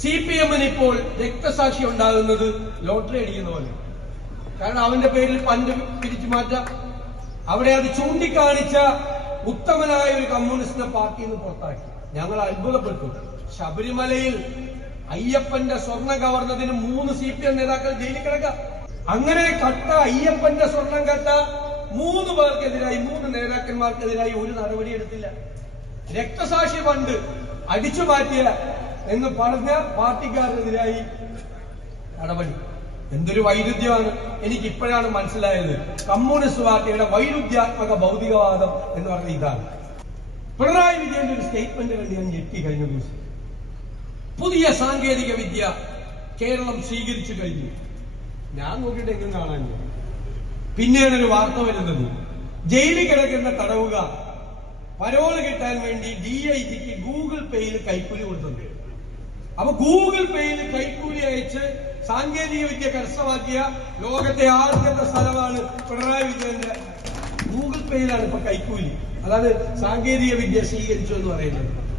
CPM-ന് ഇപ്പോൾ രക്തസാക്ഷി ഉണ്ടാകുന്നത് ലോട്ടറി അടിക്കുന്ന പോലെ. കാരണം അവന്റെ പേരിൽ ഫണ്ട് പിരിച്ചു മാറ്റാം. അവിടെ അത് ചൂണ്ടിക്കാണിച്ച ഉത്തമനായ ഒരു കമ്മ്യൂണിസ്റ്റ് പാർട്ടിയിൽ നിന്ന് പുറത്താക്കി. ഞങ്ങൾ അത്ഭുതപ്പെട്ടു. ശബരിമലയിൽ അയ്യപ്പന്റെ സ്വർണം കവർന്നതിന് 3 CPM നേതാക്കൾ ജയിലിൽ കിടക്കാം. അങ്ങനെ കട്ട അയ്യപ്പന്റെ സ്വർണം കട്ട 3 പേർക്കെതിരായി 3 നേതാക്കന്മാർക്കെതിരായി ഒരു നടപടി എടുത്തില്ല. രക്തസാക്ഷി ഫണ്ട് അടിച്ചു മാറ്റിയ എന്ന് പറഞ്ഞ പാർട്ടിക്കാരനെതിരായി നടപടി. എന്തൊരു വൈരുദ്ധ്യമാണ്. എനിക്ക് ഇപ്പോഴാണ് മനസ്സിലായത് കമ്മ്യൂണിസ്റ്റ് പാർട്ടിയുടെ വൈരുദ്ധ്യാത്മക ഭൗതികവാദം എന്ന് പറഞ്ഞ ഇതാണ്. പിണറായി വിജയന്റെ ഒരു സ്റ്റേറ്റ്മെന്റ് കണ്ട് ഞാൻ ഞെട്ടി. കഴിഞ്ഞ ദിവസം പുതിയ സാങ്കേതിക വിദ്യ കേരളം സ്വീകരിച്ചു കഴിഞ്ഞു. ഞാൻ നോക്കിയിട്ട് എങ്ങനെ കാണാൻ. പിന്നെയാണ് ഒരു വാർത്ത വരുന്നത്, ജയിലിൽ കിടക്കുന്ന തടവുകാർ പരോള് കിട്ടാൻ വേണ്ടി DIGക്ക് ഗൂഗിൾ പേയിൽ കൈക്കൂലി കൊടുത്തത്. അപ്പൊ ഗൂഗിൾ പേയിൽ കൈക്കൂലി അയച്ച് സാങ്കേതിക വിദ്യ കരസ്ഥമാക്കിയ ലോകത്തെ ആദ്യത്തെ സ്ഥലമാണ് പിണറായി വിജയന്റെ. ഗൂഗിൾ പേയിലാണ് ഇപ്പൊ കൈക്കൂലി. അതായത് സാങ്കേതിക വിദ്യ സ്വീകരിച്ചു എന്ന് പറയുന്നത്.